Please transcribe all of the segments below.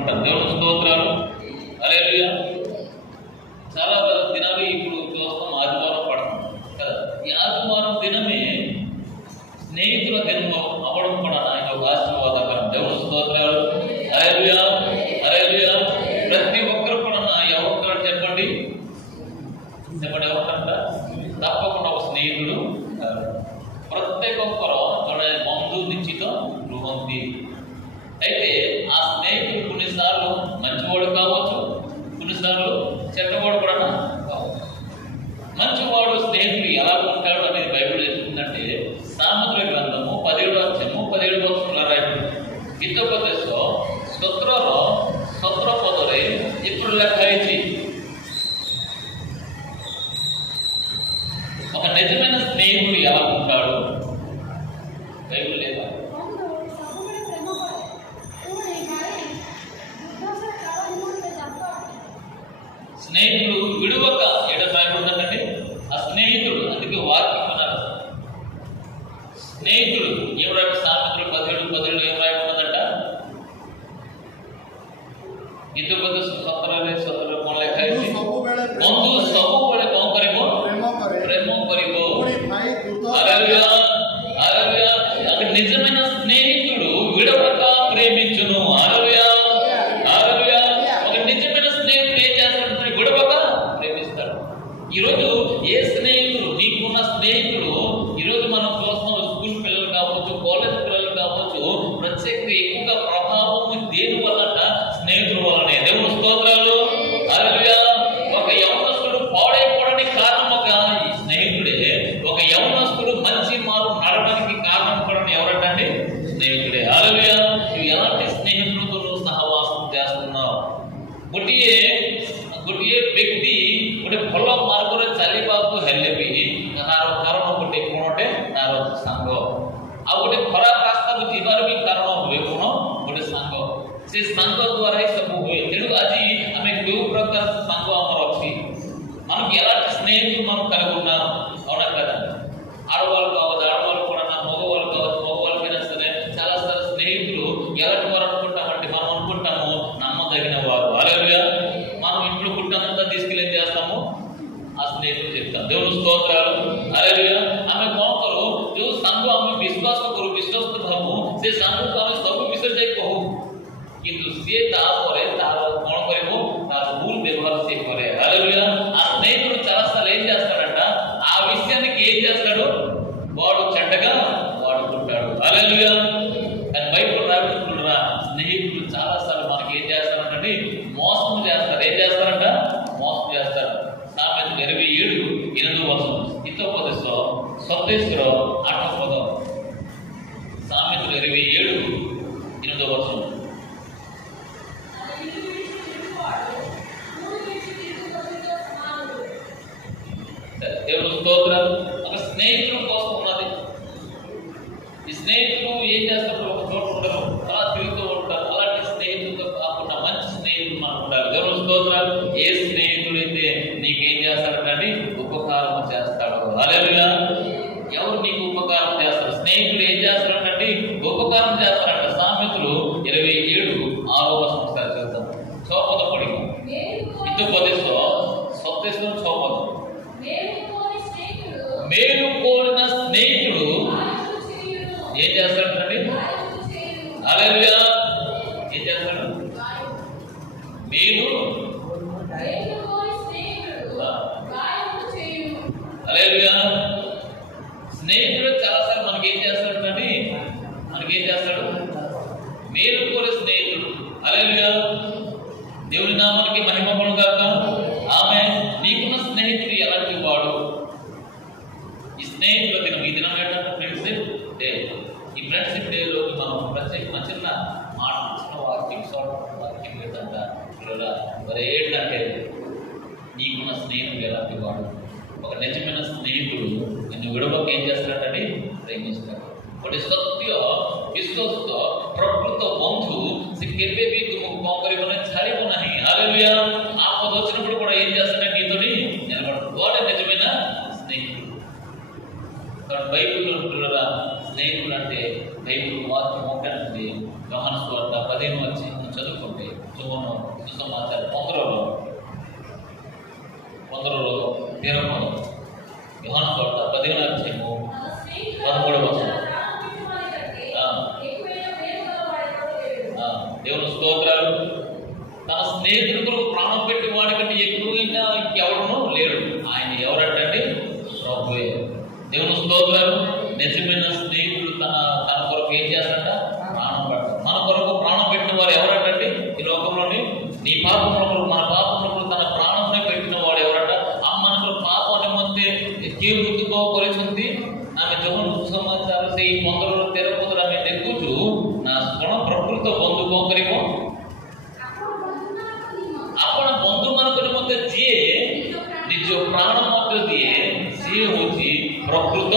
ఉంటారు. దేవుని స్తోత్రాలు. హల్లెలూయా. చాలా దినాలు ఇప్పుడు చూస్తాం, ఆదివారం పడతాం కదా. ఈ ఆదివారం దినమే స్నేహితుల దినం అవ్వడం కూడా నాకు ఒక ఆశీర్వాదకరం. దేవుని స్తోత్రాలు. హల్లెలూయా, హల్లెలూయా. ప్రతి ఒక్కరు కూడా ఎవరు చెప్పండి ఎవరికంట తప్పకుండా ఒక స్నేహితుడు. ప్రత్యేక ఒక్కరు బంధు నిశ్చిత గృహంతి. అయితే ఆ స్నేహితుడు కొన్నిసార్లు మంచివాడు కావచ్చు, కొన్నిసార్లు చెడ్డవాడు కూడా కావచ్చు. మంచివాడు స్నేహితుడు ఎలా ఉంటాడు అనేది బైబిల్ చెప్తుందంటే సామెతల గ్రంథము 17వ అధ్యాయము 17వ వచనంలో రాయబడింది. ఇతోపదేశం సత్ర పదరే ఇప్పుడు లెక్క ఇచ్చి ఒక నిజమైన స్నేహితుడు ఎలా ఉంటాడు బైబిల్ లేదా? స్నేహితుడు విడువక ఏడ రాయబడిందంటే ఆ స్నేహితుడు, అందుకే వాక్యం అన్నారు స్నేహితుడు. ఏం రాయ సామెతలు 17 ఏం రాయబడిందంట? ఇతోపదేశ సత్ర లెక్క ఇచ్చి ಬಂಧು ସବୁବେଳେ କଣ କରିବ? ପ୍ରେମ କରିବ. హల్లెలూయా, హల్లెలూయా. నిజమైన స్నేహితుడు విడవక ప్రేమించును. హల్లెలూయా, హల్లెలూయా. ఒక నిజమైన స్నేహితుడు ఏం చేస్తాడు? విడవక ప్రేమిస్తాడు. ఈరోజు ఏ స్నేహితుడు నీకున్న స్నేహితుడు ఈరోజు మనం చూస్తాం, స్కూల్ పిల్లలు కావచ్చు, కాలేజ్ పిల్లలు కావచ్చు, ప్రత్యేకంగా ఎక్కువగా ప్రభావం దేని వల్ల? స్నేహితుల వల్లనే. దేవుని స్తోత్రాలు. హల్లెలూయా. ఒక యవనస్తుడు పాడైపోవడానికి కారణం ఒక స్నేహితుడే. ఒక యవనస్తుడు మంచి మార్పు నడవడానికి కారణం కూడా ఎవరంటే స్నేహితుడే. హల్లెలూయా. నువ్వు ఎలాంటి స్నేహితులతో నువ్వు సహవాసం చేస్తున్నావు? ଗୋଟିଏ ବ୍ୟକ୍ତି ଗୋଟେ ଭଲ ମାର୍ଗରେ ଚାଲିବାକୁ ହେଲେ ବି ତାର କାରଣ ଗୋଟେ କଣଟେ? ତାର ସାଙ୍ଗ। ଆଉ ଗୋଟେ ଖରାପ ରାସ୍ତାକୁ ଯିବାର ବି କାରଣ ହୁଏ କଣ? ଗୋଟେ ସାଙ୍ଗ। ସେ ସାଙ୍ଗ ଦ୍ୱାରା ହିଁ ସବୁ ହୁଏ। ତେଣୁ ଆଜି ଆମେ କେଉଁ ପ୍ରକାର ସାଙ୍ଗ ଆମର ଅଛି, మనకు ఎలాంటి స్నేహితులు మనం కలిగి ఉన్నాం? అవునా కదా? ఆడవాళ్ళు కావచ్చు, ఆడవాళ్ళు కూడా మగవాళ్ళు కావచ్చు, మగవాళ్ళకైనా సరే చాలా సార్లు స్నేహితులు ఎలాంటి వారు అనుకుంటామంటే మనం అనుకుంటాము నమ్మదగిన వారు. హల్లెలూయా. మనం ఇంట్లో పుట్టినంతా తీసుకెళ్ళి ఏం చేస్తాము? ఆ స్నేహితులు చెప్తాం. దేవుని స్తోత్రాలు. హల్లెలూయా. ଆମେ କଣ କରୁ? ଯୋଉ ସାଙ୍ଗ ଆମେ ବିଶ୍ୱାସ କରୁ, ବିଶ୍ୱସ୍ତ ଭାବୁ, ସେ ସାଙ୍ଗକୁ ଆମେ ସବୁ ବିଷୟ ଯାଇ କହୁ, କିନ୍ତୁ ସିଏ ତାପରେ ତାର କଣ କରିବ? ତାର ଭୁଲ ବ୍ୟବହାର ସିଏ କରେ। హల్లెలూయా. ఆ స్నేహితుడు చాలాసార్లు ఏం చేస్తాడంట? ఆ విషయానికి ఏం చేస్తాడు? వాడు చెడ్డగా వాడుకుంటాడు. హల్లెలూయా. కానీ బైబిల్ రాబడుతుండ్రా, స్నేహితులు చాలాసార్లు మనకి ఏం చేస్తారంటే మోసం చేస్తారు. ఏం చేస్తారంట? మోసం చేస్తారు. సామెతలు 27:8 వచనం, ఇతోపదేశం 27:8 పదం. సామెతలు 27:8 వచనం. దేవుని స్తోత్రాలు. ఒక స్నేహితుల కోసం ఉన్నది. ఈ స్నేహితులు ఏం చేస్తారు? ఒక చోట ఉండరు, అలా తిరుగుతూ ఉంటారు. అలాంటి స్నేహితులతో కాకుండా మంచి స్నేహితులు మనకు ఉండాలి. దేవుని స్తోత్రాలు. ఏ స్నేహితుడైతే నీకేం చేస్తాడంటే ఉపకారం చేస్తాడు. హల్లెలూయా. ఎవరు నీకు ఉపకారం చేస్తారు? స్నేహితుడు ఏం చేస్తాడంటే ఉపకారం చేస్తాడంట. సామెతలు 27:6 ఒకసారి చూద్దాం. 6 పదం పడి ఇతోపదేశం 27:6. మేలు కోరిన స్నేహితుడు ఏం చేస్తాడండి? హల్లెలూయా. ఏం చేస్తాడు? మేలు. హల్లెలూయా. స్నేహితుడు చాలాసార్లు మనకి ఏం చేస్తాడండి? మనకేం చేస్తాడు? మేలు కోరే స్నేహితుడు. హల్లెలూయా. దేవుని నామానికి మహిమ కలుగును గాక. ఆమేన్. నీకున్న స్నేహితుడు ఎలాంటి వాడు? ఈ స్నేహితుల దినం, ఈ దినం ఏంటంటే ఫ్రెండ్షిప్ డే. ఈ ఫ్రెండ్షిప్ డేలో మనం ప్రత్యేకంగా చిన్న మాట, చిన్న వాక్యం, వాక్యం ఏంటంటే మరి ఏంటంటే నీకున్న స్నేహితుడు ఎలాంటి వాడు? ఒక నిజమైన స్నేహితుడు నిన్ను విడవక ఏం చేస్తాడంటే ప్రేమిస్తాడు. ଗୋଟେ ସତ୍ୟ ବିଶ୍ୱସ୍ତ ପ୍ରକୃତ ବନ୍ଧୁ ସେ କେବେ ବି ତୁମକୁ କଣ କରିବ ନାହିଁ? ଛାଡ଼ିବ ନାହିଁ। హల్లెలూయా. ఆపద వచ్చినప్పుడు కూడా ఏం చేస్తాడంటే నీతోని నిలబడతాడు. వాడే నిజమైన స్నేహితుడు. కాబట్టి బైబిల్లో పిల్లల స్నేహితుడు అంటే బైబిల్ వాక్యం ఒకటి యోహాను సువార్త 15 వచ్చి చదువుకుంటే ସୁସମାଚାର 15 13 యోహాను సువార్త 15వ అధ్యాయము 13వ వచనం. దేవుని స్తోత్రాలు. తన స్నేహితులకు ప్రాణం పెట్టి వాడికంటే ఎక్కువగా ఇంకెవరునూ లేరు. ఆయన ఎవరంటే ప్రభువే. దేవుని స్తోత్రాలు. నిజమైన స్నేహితుడు తన కొరకు ఏం చేస్తారంట? ప్రాణం పెడతారు. మన కొరకు ప్రాణం పెట్టిన వారు ఎవరంటే ఈ లోకంలోని నీ పాపములకు మన పాపములకు తన ప్రాణంనే పెట్టిన వాడు ఎవరంట? ఆ మనకు పాపం నిమంతే జీవితతో కొలిచింది ఆమె జోను సుసమాచార ସେଇ 15 13 ଆମେ ଦେଖୁଛୁ ନା କ'ଣ ପ୍ରକୃତ ବନ୍ଧୁ କ'ଣ କରିବ? ଆପଣ ବନ୍ଧୁମାନଙ୍କ ନିମନ୍ତେ ଯିଏ ନିଜ ପ୍ରାଣ ମଧ୍ୟ ଦିଏ ସିଏ ହେଉଛି ପ୍ରକୃତ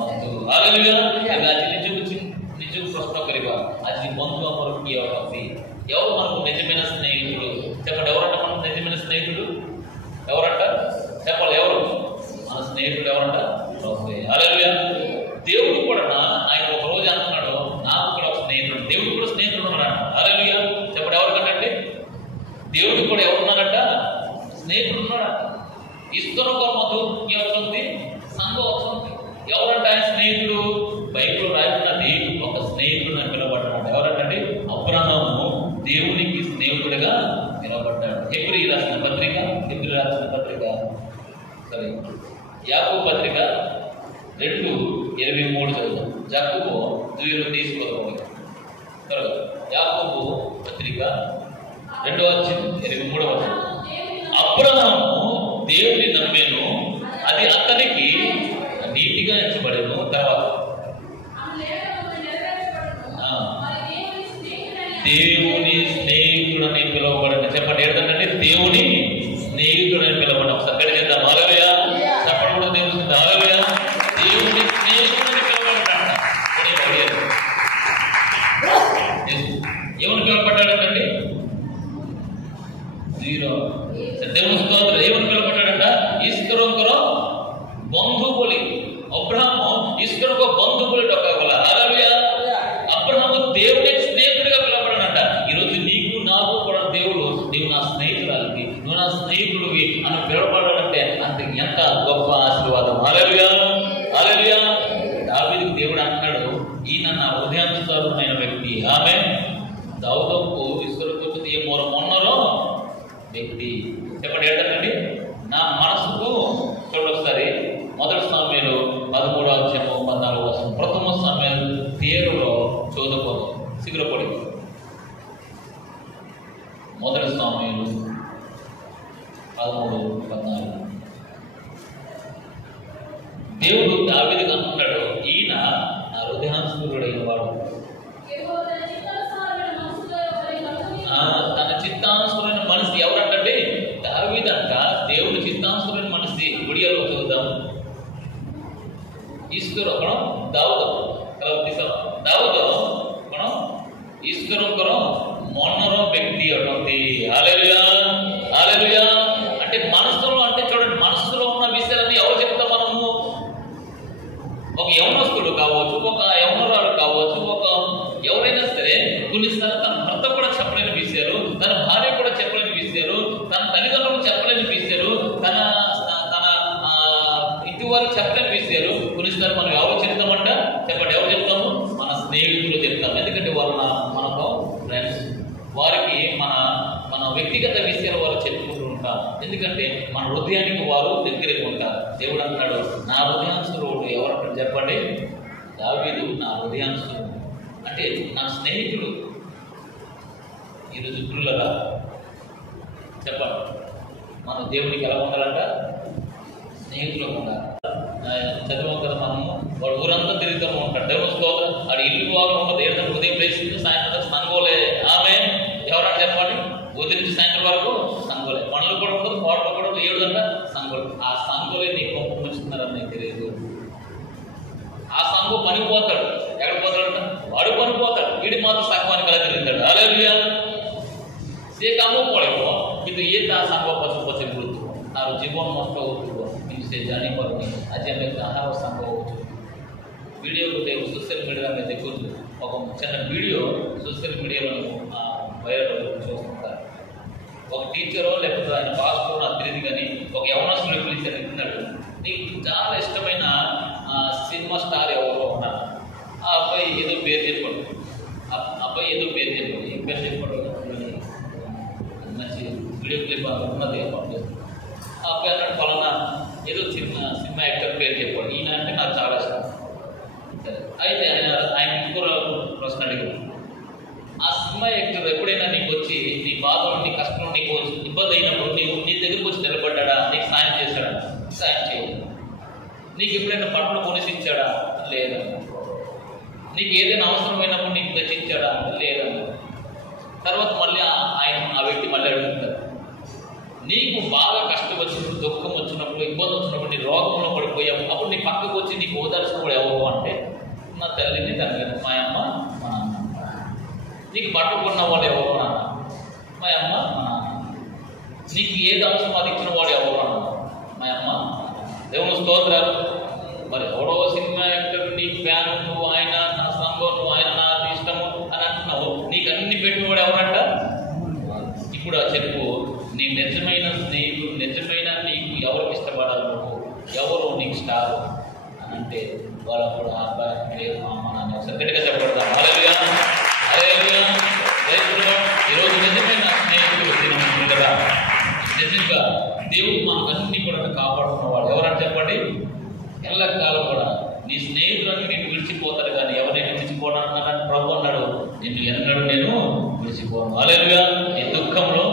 ବନ୍ଧୁ. ହାଲେଲୁୟା. ଏବେ ଆଜି ନିଜକୁ ପ୍ରଶ୍ନ କରିବା, ଆଜି ବନ୍ଧୁ ଆମର କିଏ ଅଟନ୍ତି? ఎవరు మనకు నిజమైన స్నేహితుడు? చెప్పండి, ఎవరంట మనకు నిజమైన స్నేహితుడు? ఎవరంట? చెప్పాలి, ఎవరు మన స్నేహితుడు? ఎవరంట? ప్రభువే. హల్లెలూయా. దేవుడు కూడా ఆయన ఒక రోజు అంటున్నాడు, నాకు కూడా ఒక స్నేహితుడు. దేవుడు కూడా స్నేహితుడు ఉన్నాడంట. హల్లెలూయా. చెప్పండి, ఎవరికంటే దేవుడు కూడా ఎవరున్నారంట? స్నేహితుడు ఉన్నాడంట. ఇస్తున్న మధు వస్తుంది, సంఘం వస్తుంది. ఎవరంట ఆయన స్నేహితుడు? బైబిల్ రాయబడినది ఒక స్నేహితుడు అని పిలవబడ్డాడు. ఎవరంటే అబ్రహాము దేవునికి స్నేహితుడిగా నిలబడ్డాడు. హెబ్రీ రాసిన పత్రిక సరే యాకోబు పత్రిక 2:23 చదువుతాం. యాకోబు ద్విలో తీసుకోవాలి. యాకోబు పత్రిక 2వ అధ్యాయం 23వ వచనం. అబ్రహాము దేవుని నమ్మేను, అది అతనికి నీతిగా ఎంచబడెను. తర్వాత దేవుని స్నేహితుడని పిలువబడిన. చెప్పండి, ఏంటంటే దేవుని స్నేహితుడని పిలువబడిన. ఒకసారి చేద్దాం. హల్లెలూయా. చెప్పండి కూడా దేవుని హల్లెలూయా. దేవుని స్నేహితుడని పిలువబడ్డాడు. ఎవరు పిలువబడ్డాడంటే దేవుని స్తోత్రం. ఎవరు పిలువబడ్డాడంట? ఈశ్వరుଙ୍କର ବନ୍ଧୁ ବୋଲି. ଅବ୍ରାହମ ఈశ్వరుଙ୍କ ବନ୍ଧୁ ବୋଲି ଡକାଗଲା. హల్లెలూయా. అబ్రహాము దేవుని స్నేహితుడిగా పిలువబడ్డాడంట. ఈరోజు నీకు నాకు కూడా దేవుడు, నీవు నా స్నేహితురాలికి, నువ్వు నా స్నేహితుడివి అని పిలువబడాలంటే అంత ఎంత గొప్ప ఆశీర్వాదం. హల్లెలూయా. హల్లెలూయా. దావీదుకు దేవుడు అంటున్నాడు, ఈయన నా హృదయానుసారమైన వ్యక్తి. ఆమె దావీదుకు ఈశ్వరుడు ఏ మొన్నలో వ్యక్తి. చెప్పండి, ఏంటండి? నా మనసుకు చూడండి ఒకసారి. 1 సామ్యులు 13వ అధ్యాయం 14వ వచనం. 1 సామ్యులు 13లో చదువుకోదు సిగ్గుపడి. 1 సామ్యులు 13:14. దేవుడు దావీదుకు అంటున్నాడు, ఈయన నా హృదయానుసారుడైన వాడు, తన చిత్తానుసరైన మనిషి. ఎవరంటే దావీదంట దేవుడు చిత్తానుసరైన మనిషి. గుడియాలో చూద్దాం. ଈଶ୍ୱର କ'ଣ? ଦାଉଦ କ'ଣ? ଈଶ୍ୱରଙ୍କର ମନର ବ୍ୟକ୍ତି ଅଟନ୍ତି. హల్లెలూయా. హల్లెలూయా. అంటే మనసులో, అంటే చూడండి, మనసులో ఉన్న విషయాలని ఎవరు చెప్తాం మనము? ఒక యవనస్తుడు కావచ్చు, ఒక యవనరాలు కావచ్చు, ఒక ఎవరైనా సరే కొన్నిసార్లు తన భర్త కూడా చెప్పలేని విషయాలు, తన భార్య కూడా చెప్పలేని విషయాలు, తన తల్లిదండ్రులు చెప్పలేని విషయాలు, తన ఇంటి వారు చెప్పలేని విషయాలు కొన్నిసార్లు మనం ఎవరు చెప్తామంట? చెప్పండి, ఎవరు చెప్తాము? మన స్నేహితులు చెప్తాం. ఎందుకంటే వాళ్ళు మనకు ఫ్రెండ్స్. వారికి మన వ్యక్తిగత విషయాలు వారు చెప్పుకుంటూ ఉంటారు. ఎందుకంటే మన హృదయానికి వారు దగ్గరగా ఉంటారు. దేవుడు అంటున్నాడు, నా హృదయానుసరుడు ఎవరంటే చెప్పండి, దావీదు నా హృదయానుసరుడు. అంటే నా స్నేహితుడు. ఈరోజు పిల్లరా చెప్పండి, మన దేవునికి ఎలా ఉండాలంట? స్నేహితులు ఉండాలి. చదివాం కదా మనము. వాడు ఊరంతా తిరుగుతూ ఉంటాడు. దేవుని స్తోత్రం. వాడు ఇల్లు వాళ్ళు ఉండదు. ఏంటంటే ఉదయం లేచింది సాయంత్రం సంగోలే. ఆమె ఎవరంటే చెప్పండి, ఉదయం నుంచి సాయంత్రం వరకు సంగోలే. పనులు కూడా ఉండదు, పాటలు కూడా 7 గంటల సంగోలు. ఆ సంగోలే నీకు పంపించుతున్నారని నీకు తెలియదు. ఆ సంఘం పనిపోతాడు. ఎక్కడ పోతాడంట? వాడు పనిపోతాడు. వీడి మాత్రం సంఘానికి ఎలా తిరుగుతాడు. హల్లెలూయా. ସେ କାମ ପଳେଇବ, କିନ୍ତୁ ଇଏ ତା ସାଙ୍ଗ ପଛେ ପଛେ ବୁଲୁଥିବ, ତାର ଜୀବନ ନଷ୍ଟ ହେଉଥିବ, କିନ୍ତୁ ସେ ଜାଣିପାରୁନି ଆଜି ଆମେ କାହାର ସାଙ୍ଗ ହେଉଛୁ। ଭିଡ଼ିଓ ଗୋଟେ ସୋସିଆଲ ମିଡ଼ିଆରେ ଆମେ ଦେଖୁଛୁ, ఒక చిన్న వీడియో సోషల్ మీడియాలో వైరల్ చూస్తుంటారు। ఒక టీచరో లేకపోతే ఆయన పాస్టరో నాకు తెలియదు కానీ ఒక యవనస్తుడు పిలిచి అడుగుతున్నాడు, నీకు చాలా ఇష్టమైన సినిమా స్టార్ ఎవరో ఉన్నారు. ఆ అబ్బాయి ఏదో పేరు చెప్పాడు. అబ్బాయి ఏదో పేరు చెప్పాడు. ఏం పేరు చెప్పాడు? మంచి వీడియో క్లిప్ ఉన్నది పంపిస్తాడు. ఆ అబ్బాయి అన్నాడు, ఫలానా ఏదో సినిమా యాక్టర్ పేరు చెప్పాడు. ఈయన అంటే నాకు చాలా ఇష్టం. సరే, అయితే ఆయన ఇంకో ప్రశ్న అడిగాడు, ఆ సినిమా యాక్టర్ ఎప్పుడైనా నీకు వచ్చి నీ బాధలు నీ కష్టం నీకు ఇబ్బంది అయినప్పుడు నీ దగ్గరకు వచ్చి నిలబడ్డా, నీకు సాయం చేశాడా? సాయం చేయదు. నీకు ఎప్పుడైనా పట్టును కొనిసించాడా? లేదన్న. నీకు ఏదైనా అవసరమైనప్పుడు నీకు తెచ్చించాడా? లేదన్న. తర్వాత మళ్ళీ ఆయన ఆ వ్యక్తి మళ్ళీ అడుగుతారు, నీకు బాగా కష్టం వచ్చినప్పుడు, దుఃఖం వచ్చినప్పుడు, ఇబ్బంది వచ్చినప్పుడు, నీ రోగంలో పడిపోయావు, అప్పుడు నీ పక్కకు వచ్చి నీకు ఓదార్చిన కూడా ఎవరు అంటే నా తల్లిని, తండ్రి, మా అమ్మ, మా నాన్న. నీకు పట్టుకున్న వాడు ఎవరు? నాన్న, మా అమ్మ, మా నాన్న. నీకు ఏది అవసరం అది ఇచ్చిన వాడు ఎవరు? అన్న, మా అమ్మ. దేవుని స్తోత్రాలు. మరి ఎవడో సినిమా యాక్టర్ నీ ఫ్యాన్, నువ్వు ఆయన నా సంఘం, నువ్వు ఆయన నాకు ఇష్టము అని అంటున్నావు. నీకు అన్ని పెట్టినవాడు ఎవరంట? ఇప్పుడు చెప్పు, నీ నిజమైన స్నేహితుడు, నిజమైన నీకు ఎవరికి ఇష్టపడాలి, నువ్వు ఎవరు నీకు స్టార్ అని అంటే వాళ్ళు కూడా అబ్బాయి లేదు మా అమ్మ నాన్న. ఒకసారి గట్టిగా చెప్పబడతాం. హల్లెలూయా, హల్లెలూయా. ఈరోజు నిజమైన స్నేహితుడు కదా, నిజంగా దేవుడు మనకు అన్ని కూడా కాపాడుతున్నవాడు ఎవరంటే చెప్పండి. ఎల్లకాలం కూడా నీ స్నేహితులను నేను విడిచిపోతాడు కానీ ఎవరైనా విడిచిపోవడం అన్నాడు ప్రభు అన్నాడు, నిన్ను ఎన్నడూ నేను విడిచిపోను. హల్లెలూయా. ఈ దుఃఖంలో